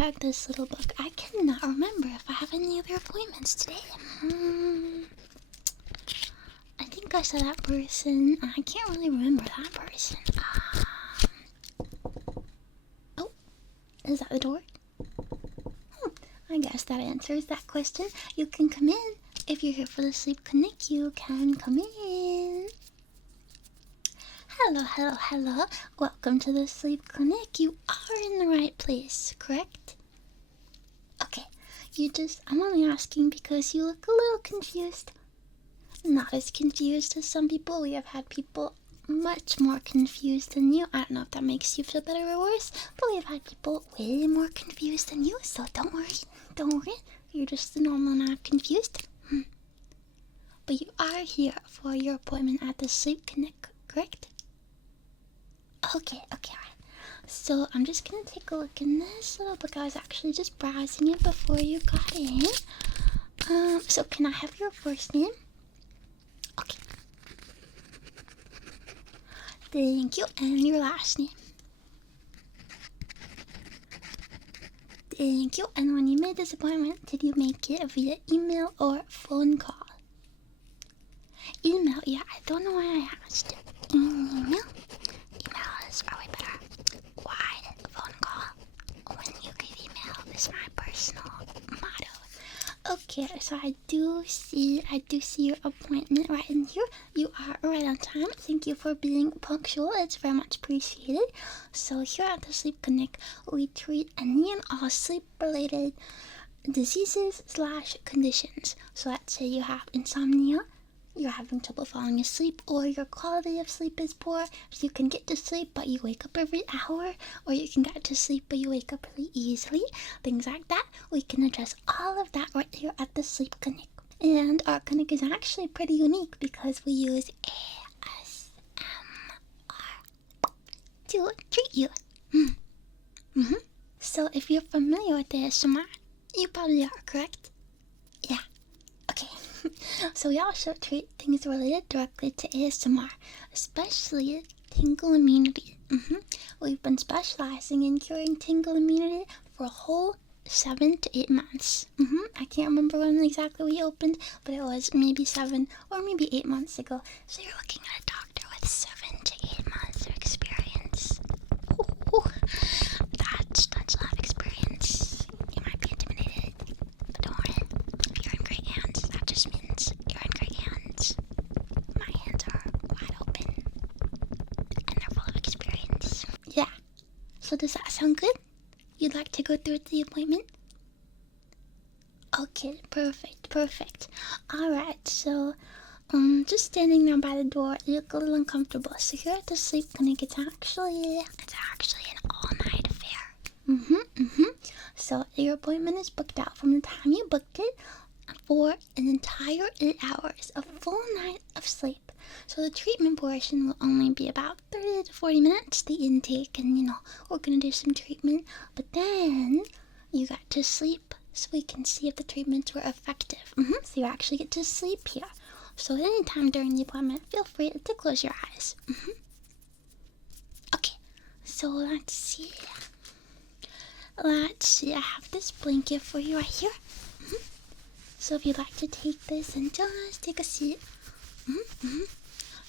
check this little book. I cannot remember if I have any other appointments today. I think I saw that person. I can't really remember that person. Oh, is that the door? I guess that answers that question. You can come in. If you're here for the Sleep Clinic, you can come in. Hello, hello, hello. Welcome to the Sleep Clinic. You are in the right place, correct? Okay, I'm only asking because you look a little confused. Not as confused as some people. We have had people much more confused than you. I don't know if that makes you feel better or worse, but we've had people way more confused than you, so don't worry. You're just the normal amount of confused. But you are here for your appointment at the Sleep Clinic, correct? Okay, alright. So I'm just gonna take a look in this little book. I was actually just browsing it before you got in. So can I have your first name? Okay. Thank you. And your last name? Thank you. And when you made this appointment, did you make it via email or phone call? Email, yeah, I don't know why I asked. Email is probably better. Why phone call? When you give email is my personal motto. Okay, so I do see your appointment right in here. You are right on time. Thank you for being punctual. It's very much appreciated. So here at the Sleep Clinic, we treat any and all sleep-related diseases/conditions. So let's say you have insomnia, you're having trouble falling asleep, or your quality of sleep is poor, so you can get to sleep but you wake up every hour, or you can get to sleep but you wake up really easily, things like that. We can address all of that right here at the Sleep Clinic. And our clinic is actually pretty unique because we use ASMR to treat you. So if you're familiar with ASMR, you probably are, correct? Yeah. Okay. So we also treat things related directly to ASMR, especially tingle immunity. We've been specializing in curing tingle immunity for a whole 7 to 8 months. I can't remember when exactly we opened, but it was maybe 7 or maybe 8 months ago. So you're looking at a doctor with 7 to 8 months of experience. Ooh, that's a lot of experience. You might be intimidated, but don't worry. You're in great hands. That just means you're in great hands. My hands are wide open, and they're full of experience. Yeah. So does that sound good? You'd like to go through with the appointment? Okay, perfect. Alright, so just standing there by the door, you look a little uncomfortable. So here at the Sleep Clinic, it's actually an all-night affair. So your appointment is booked out from the time you booked it for an entire 8 hours, a full night of sleep. So the treatment portion will only be about 30 to 40 minutes, the intake, and we're gonna do some treatment, but then you got to sleep so we can see if the treatments were effective. So you actually get to sleep here. So at any time during the appointment, feel free to close your eyes. Okay, so let's see. I have this blanket for you right here. So if you'd like to take this and just take a seat.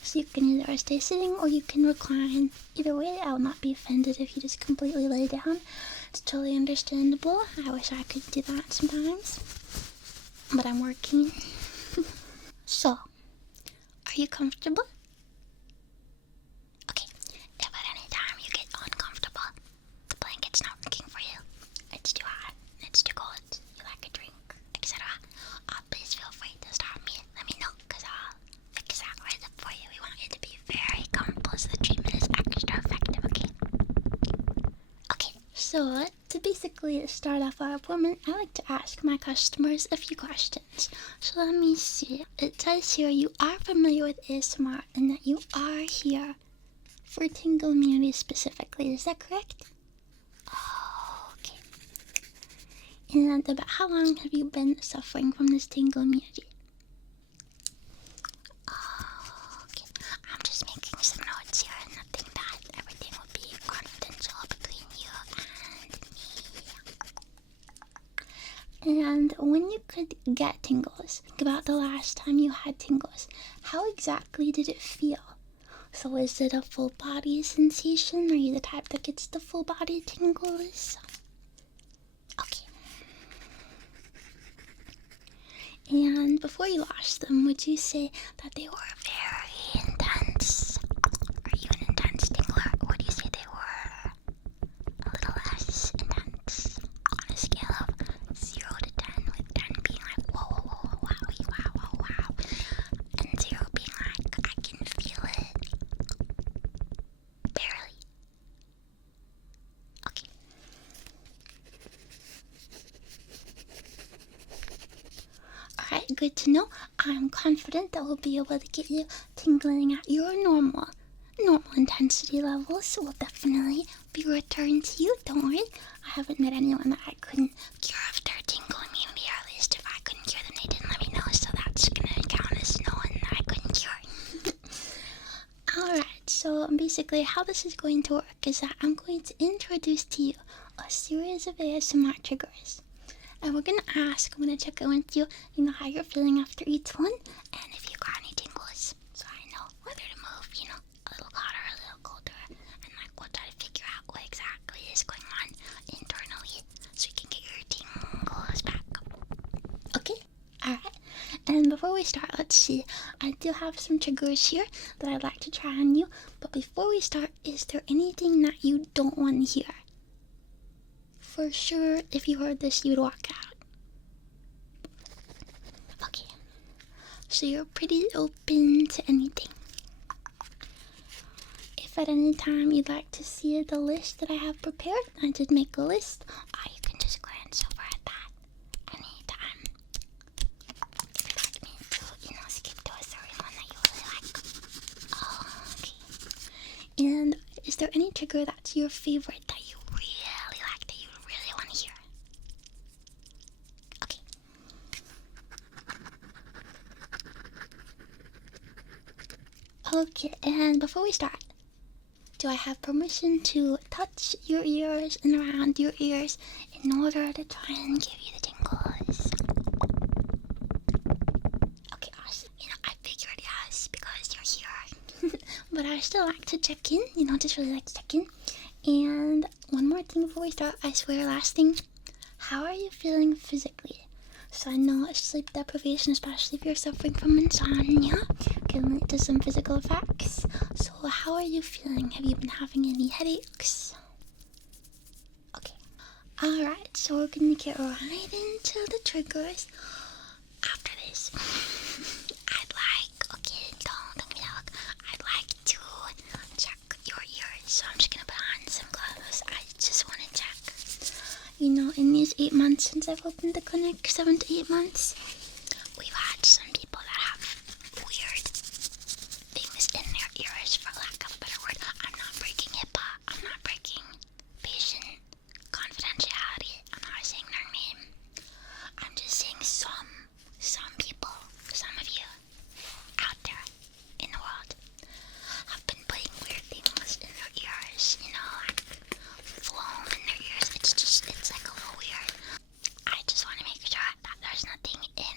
So you can either stay sitting or you can recline. Either way, I will not be offended if you just completely lay down. It's totally understandable. I wish I could do that sometimes, but I'm working. So, are you comfortable? Okay, if at any time you get uncomfortable, the blanket's not working for you, it's too hot, it's too cold, you like a drink, etc., please feel free to stop me. Let me know, because I'll fix that right up for you. We want you to be very comfortable so the treatment is extra effective, okay? Okay, so to basically start off our appointment, I like to ask my customers a few questions. So let me see. It says here you are familiar with ASMR and that you are here for tingle immunity specifically. Is that correct? Oh, okay. And about how long have you been suffering from this tingle immunity? Oh, okay. I'm just making some notes here, and nothing that everything will be confidential between you and me. And when you could get tingles, think about the last time you had tingles. How exactly did it feel? So is it a full body sensation? Are you the type that gets the full body tingles? Okay. And before you lost them, would you say that they were very intense? Are you an intense tingler, or would you say they were a little less intense? On a scale of 0 to 10, with 10 being like, whoa, whoa, whoa, wow, wow, wow, wow, and 0 being like, I can feel it. Barely. Okay. Alright, good to know. I'm confident that we'll be able to get you tingling at your normal intensity levels, so we'll definitely be returned to you. Don't worry. I haven't met anyone that I couldn't cure of their tingle immunity, or at least if I couldn't cure them, they didn't let me know, so that's gonna count as no one that I couldn't cure. Alright, so basically how this is going to work is that I'm going to introduce to you a series of ASMR triggers. And we're gonna check in with you, how you're feeling after each one, and if you got any tingles, so I know whether to move, a little hotter, a little colder, and we'll try to figure out what exactly is going on internally, so we can get your tingles back. Okay? Alright. And before we start, let's see. I do have some triggers here that I'd like to try on you, but before we start, is there anything that you don't want to hear? For sure, if you heard this, you'd walk out. Okay, so you're pretty open to anything. If at any time you'd like to see the list that I have prepared, I did make a list, or you can just glance over at that anytime. If you'd like me to, skip to a certain one that you really like. Oh, okay. And is there any trigger that's your favorite that you really like, that you really want to hear? Okay. Okay, and before we start, do I have permission to touch your ears and around your ears in order to try and give you the tingles? Okay, awesome. I figured yes, because you're here. But I still like to check in, just really like to check in. And one more thing before we start, I swear, last thing. How are you feeling physically? So I know sleep deprivation, especially if you're suffering from insomnia, can lead to some physical effects. So how are you feeling? Have you been having any headaches? Okay. Alright, so we're gonna get right into the triggers after this. I'd like to check your ears. So I'm just gonna put on some gloves. I just want to check. In these 8 months since I've opened the clinic, 7 to 8 months, we've had some people that have weird things in their ears, for lack of a better word. I'm not breaking HIPAA. I'm not breaking patient confidentiality. I'm not saying their name. I'm just saying some people, some of you out there in the world have been putting weird things in their ears, like foam in their ears. It's like a little weird. I just want to make sure that there's nothing in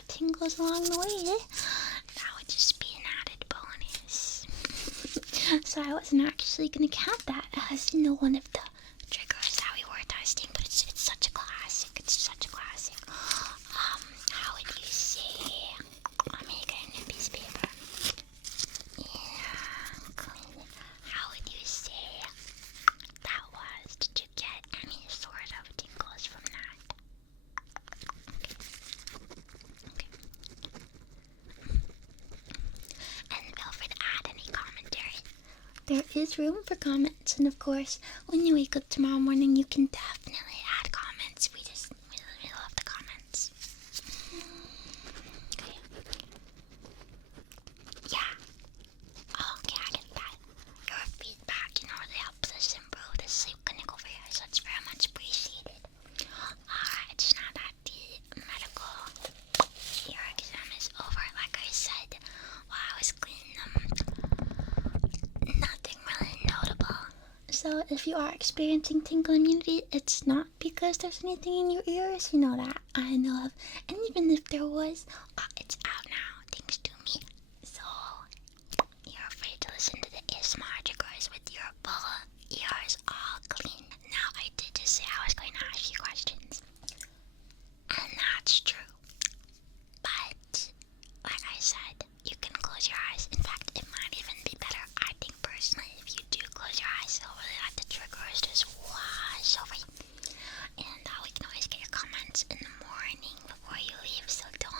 got tingles along the way, that would just be an added bonus. So I wasn't actually gonna count that as, one of the triggers that we were testing, but it's such a classic. It's such a classic. How would you say? Let me get a new piece of paper. Yeah, clean it. How would you say that was? Did you get any sort of tingles from that? Okay. And feel free to add any commentary. There is room for comments, and of course, when you wake up tomorrow morning, you can definitely add comments. We love the comments. Okay. Yeah. Oh, okay, I get that. Your feedback, really helps us improve the sleep clinic over here, so it's very much appreciated. Alright, so now that the medical ear exam is over, like I said while I was cleaning them, nothing really notable. So if you are experiencing tingle immunity, it's not because there's anything in your ears, that I know of. And even if there was, it's out now, thanks to me. So you're free to listen to the ASMR triggers with your full ears all clean. Now, I did just say I was going to ask you questions, and that's true. But like I said, you can close your eyes. In fact, it might even be better, I think personally, if you do close your eyes, so really let the triggers just wash over you. And we can always get your comments in the morning before you leave, so don't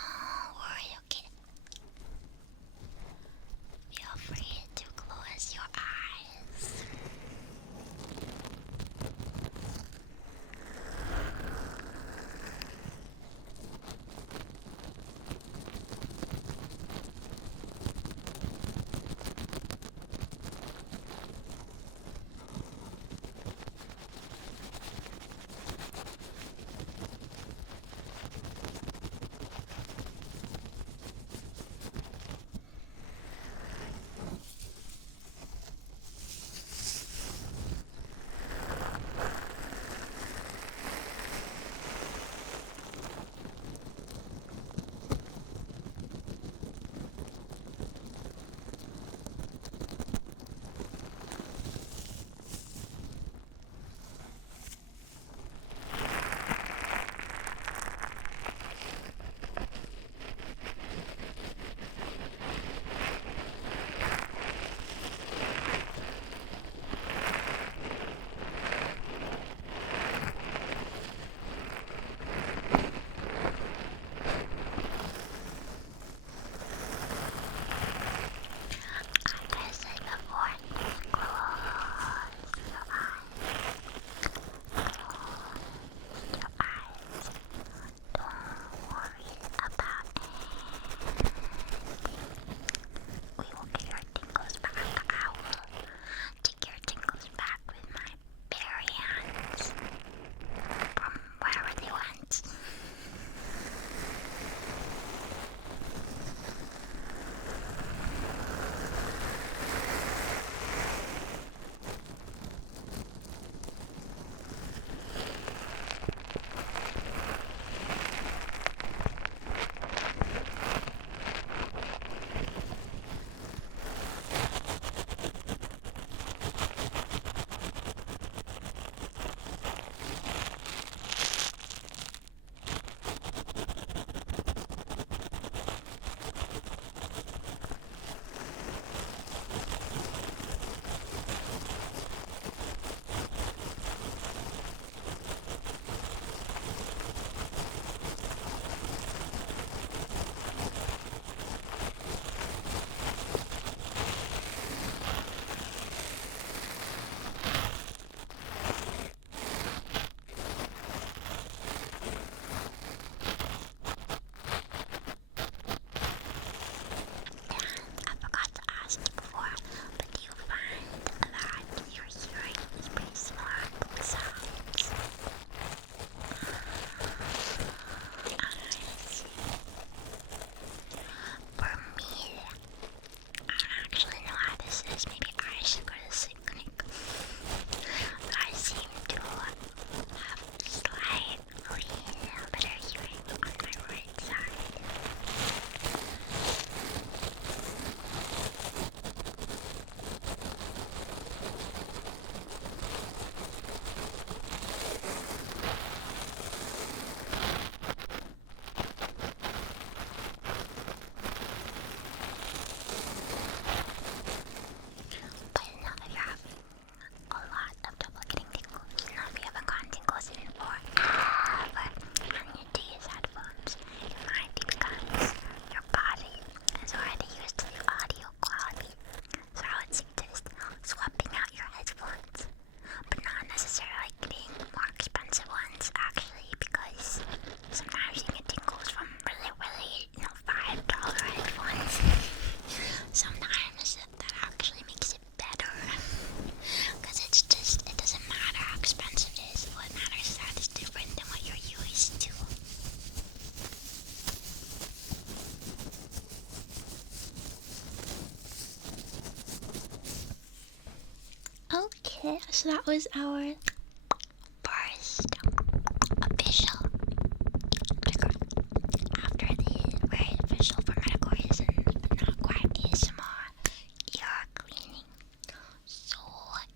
so that was our first official trigger. After the very official for medical reasons, but not quite ASMR, ear cleaning. So,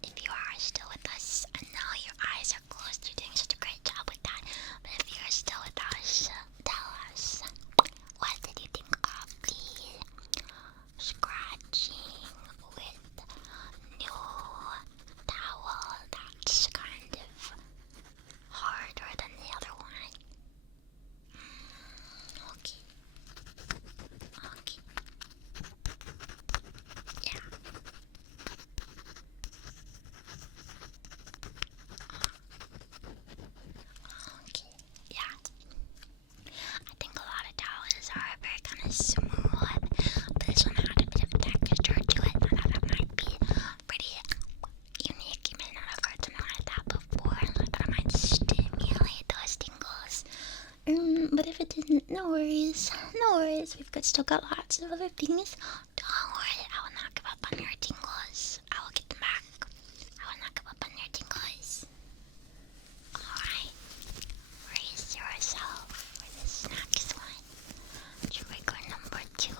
if you are still with us, I know your eyes are closed, you're doing such a great job with that, but if you're still with us, tell us, what did you think of the scratching with new towel that's kind of harder than the other one? Okay. Yeah. Okay. Yeah. I think a lot of towels are very kind of smooth, but this one had a bit of a texture to it. I thought that might be pretty unique. You may not have heard something like that before, and I thought it might stimulate those tingles. But if it didn't, no worries. No worries. Still got lots of other things. Don't worry, I will not give up on your tingles. I will get them back. I will not give up on your tingles. Alright. Brace yourself for this next one. Trigger number 2.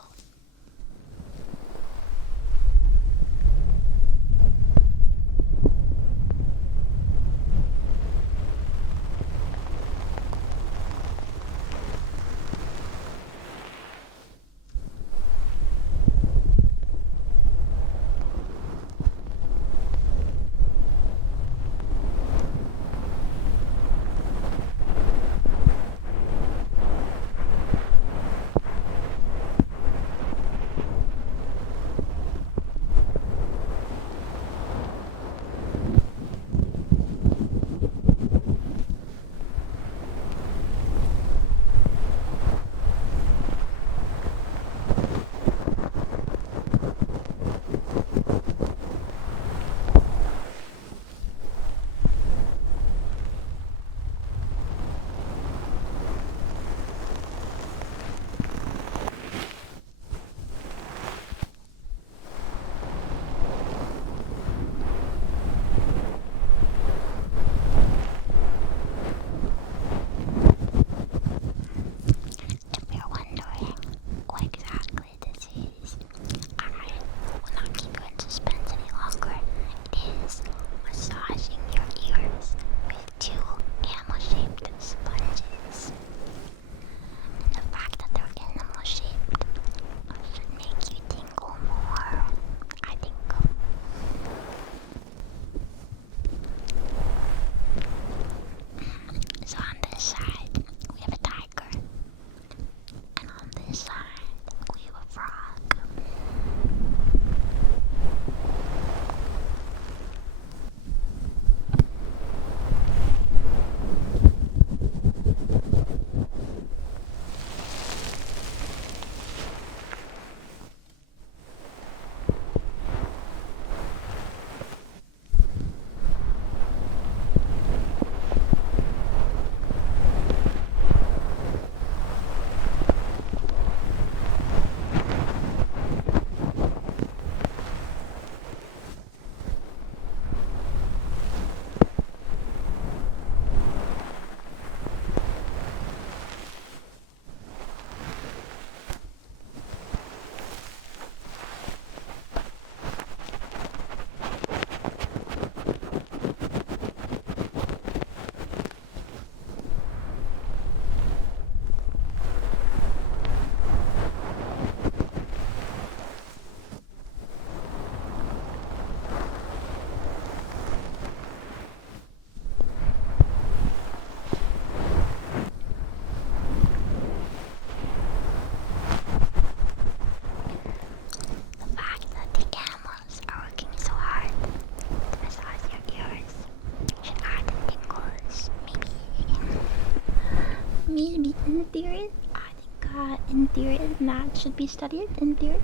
Maybe in theory, I think in theory that should be studied. In theory,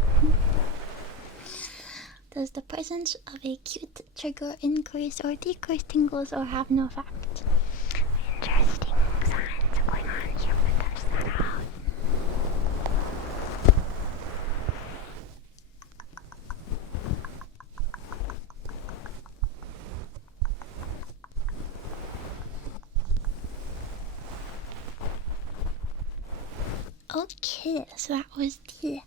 does the presence of a cute trigger increase or decrease tingles or have no effect? Interesting signs going on here. Test that out. Okay, so that was the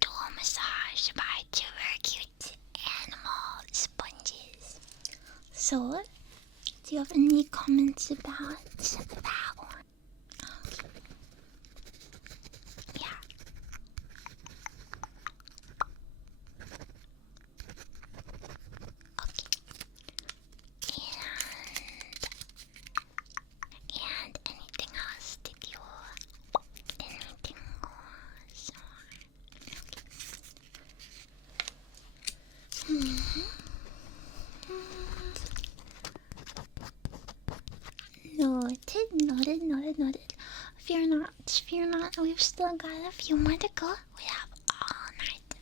door massage by two very cute animal sponges. So, do you have any comments about that one? Okay. Yeah. Okay. And anything else? Did you anything else? Noted. Fear not. We've still got a few more to go. We have all night.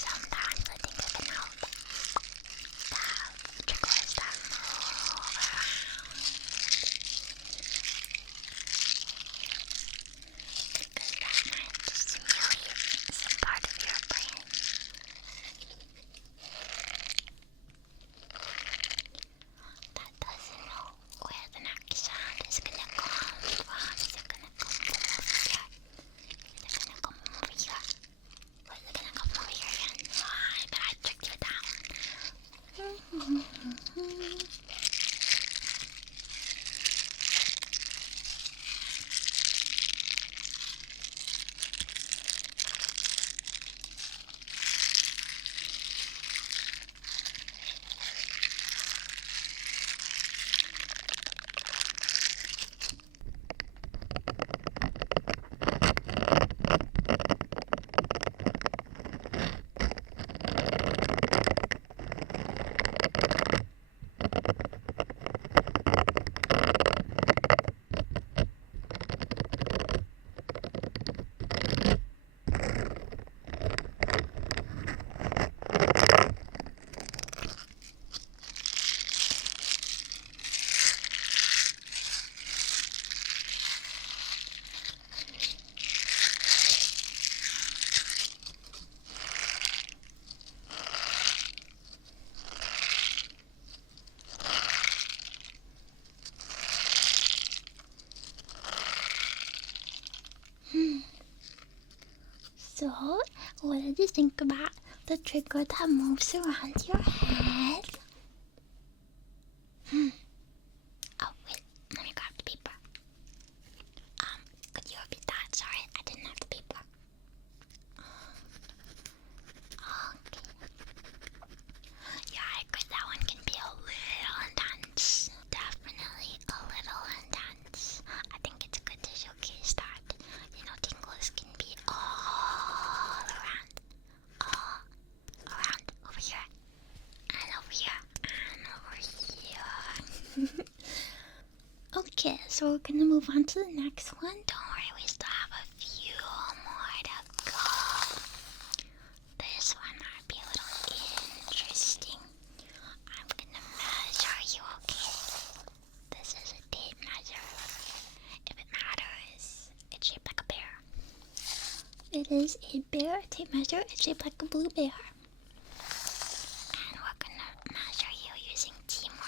Sometimes I think I can help the triggers that move around. Because that might stimulate some part of your brain. That doesn't know where the next sound is gonna come from. Is it gonna come from over here? Is it gonna come from over here? Or is it gonna come from over here again? Oh, but I tricked you down. So, what did you think about the trigger that moves around your head? Oh, wait, let me grab the paper. Could you repeat that? Sorry, I didn't have the paper. Okay. Yeah, I agree, that one can be a little intense. Definitely a little intense. I think it's good to showcase that, tingles can be all around over here, and over here, and over here. Okay, so we're gonna move on to the next one. Don't worry, we still have a few more to go. This one might be a little interesting. I'm gonna measure you, okay? This is a tape measure. If it matters, it's shaped like a bear. It is a bear tape measure. It's shaped like a blue bear. And we're gonna measure you using teamwork.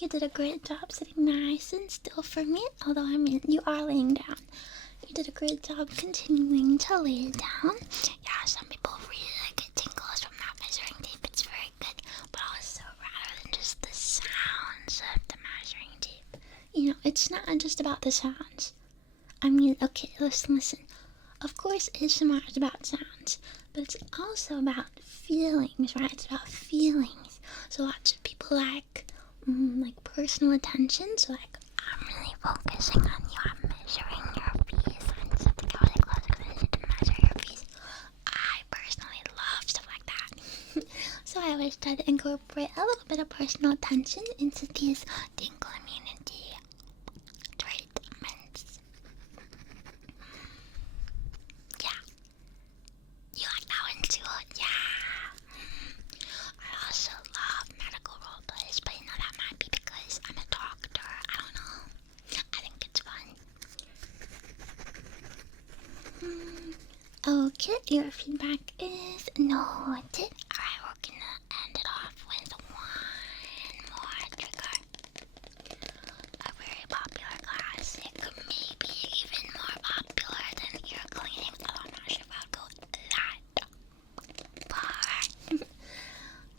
You did a great job sitting nice and still for me, although I mean, you are laying down. You did a great job continuing to lay down. Yeah, some people really get tingles from not measuring tape. It's very good, but also rather than just the sounds of the measuring tape. You know, it's not just about the sounds. I mean, okay, listen. Of course, ASMR is about sounds, but it's also about feelings, right? It's about feelings. So lots of people like personal attention. So like, I'm really focusing on you. I'm measuring your face. And something really close because to measure your face. I personally love stuff like that. So I always try to incorporate a little bit of personal attention into these tingle immunity treatments. Yeah. You like that one too? Yeah. I also love medical role plays, but you know that might be because I'm a doctor. I don't know. I think it's fun. Okay, your feedback is noted. Alright, we're gonna end it off with one more trigger. A very popular classic, maybe even more popular than ear cleaning, although I'm not sure if I'll go that far.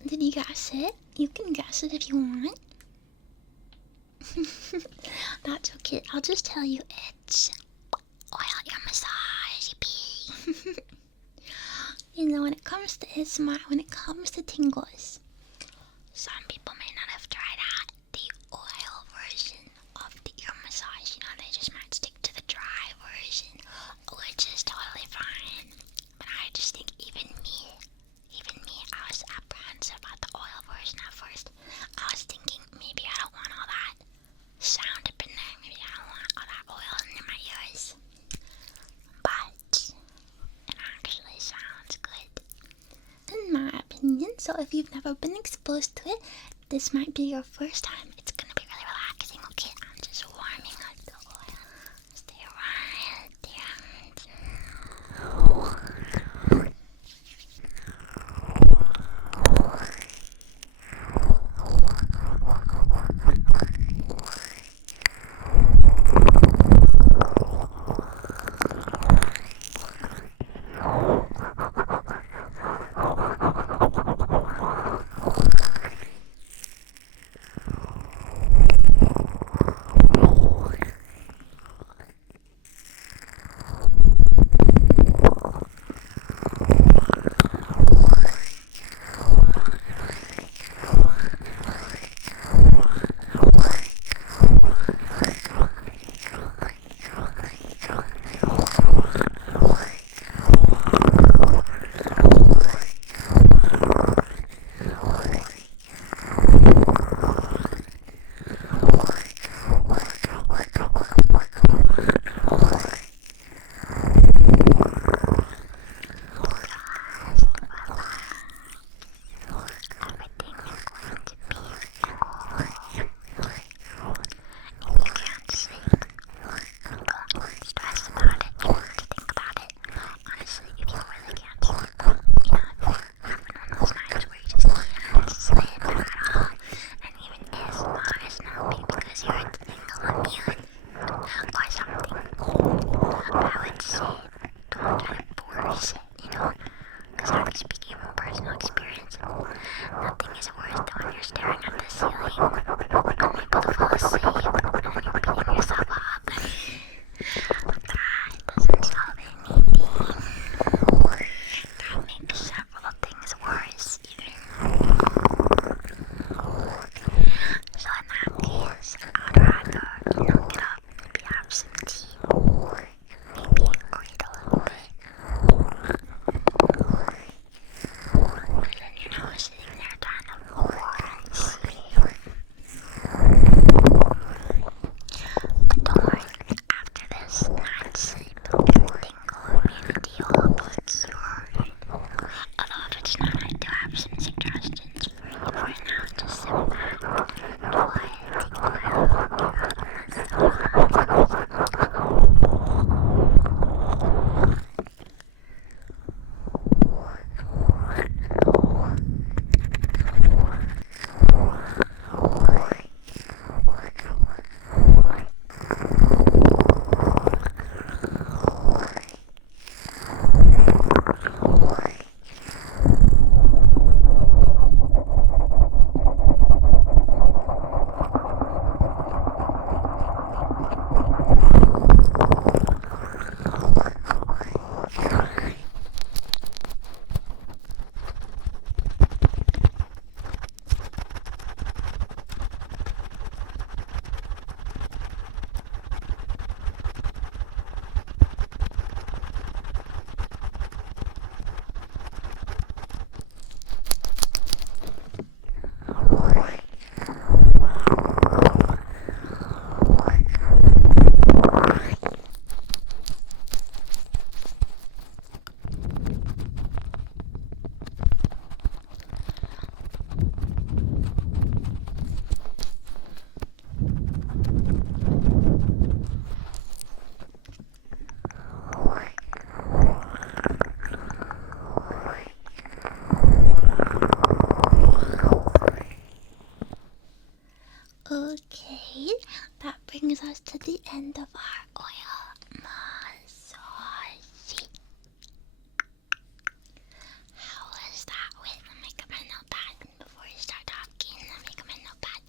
Did you guess it? You can guess it if you want. That's okay. I'll just tell you it's oil your massage, yippee. You know, when it comes to ASMR, when it comes to tingles, some people may not have tried out the oil version of the ear massage. You know, they just might stick to the dry version, which is totally fine. But I just think even me, I was apprehensive about the oil version at first. I was thinking maybe I don't want all that sound up in there. Maybe I don't want all that oil in my ears. But it actually sounds good, in my opinion. So if you've never been exposed to it, this might be your first time. It's gonna be really relaxing. Okay, I'm just warming up the oil. Stay right there. brings us to the end of our oil massage. How was that? Wait, let me get my notepad before we start talking. Let me get my notepad.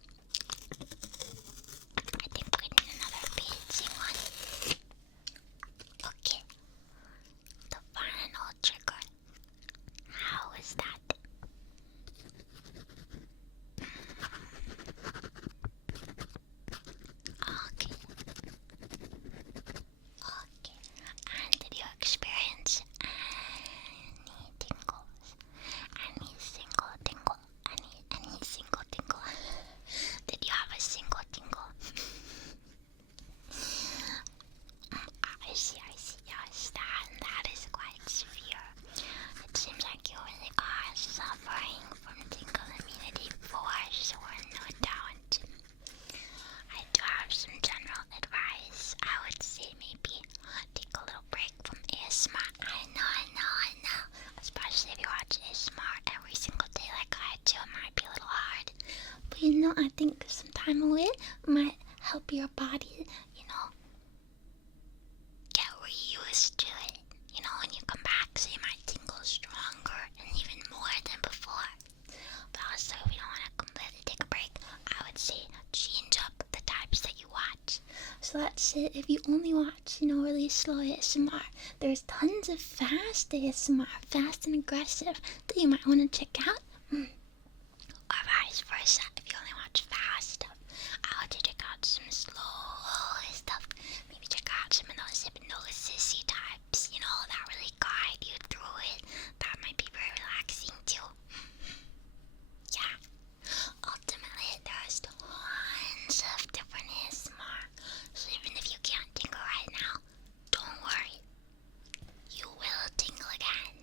I think we need another paging one. Okay. The final trigger. How was that? Okay. Okay. And did you experience any tingles? Any single tingle? Any single tingle? Did you have a single tingle? I see. Yes, that is quite severe. It seems like you really are suffering from tingle immunity for sure, no doubt. I do have some general advice. I would say maybe take a little break from ASMR. I know. Especially if you watch ASMR every single day like I do, it might be a little hard. But I think some time away might help your body, get reused to it. When you come back, so you might tingle stronger and even more than before. But also, if you don't want to completely take a break, I would say change up the types that you watch. So let's say if you only watch, really slow ASMR, there's tons of fast ASMR, fast and aggressive, that you might want to check out. Or vice versa, if you only watch fast stuff, I would check out some slow stuff. Maybe check out some of those hypnosis-y types, that really guide you through it. That might be very relaxing too. Yeah. Ultimately, there's tons of different ASMR. So even if you can't tingle right now, don't worry. You will tingle again.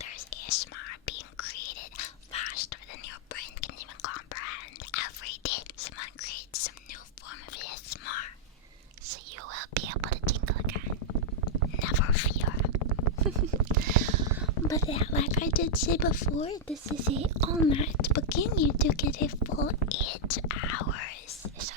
There's ASMR being created faster than your brain can even comprehend. Every day, someone creates some new form of ASMR. So you will be able to tingle again. Never fear. But yeah, like I did say before, this is a all-night booking. You do get a full 8 hours. So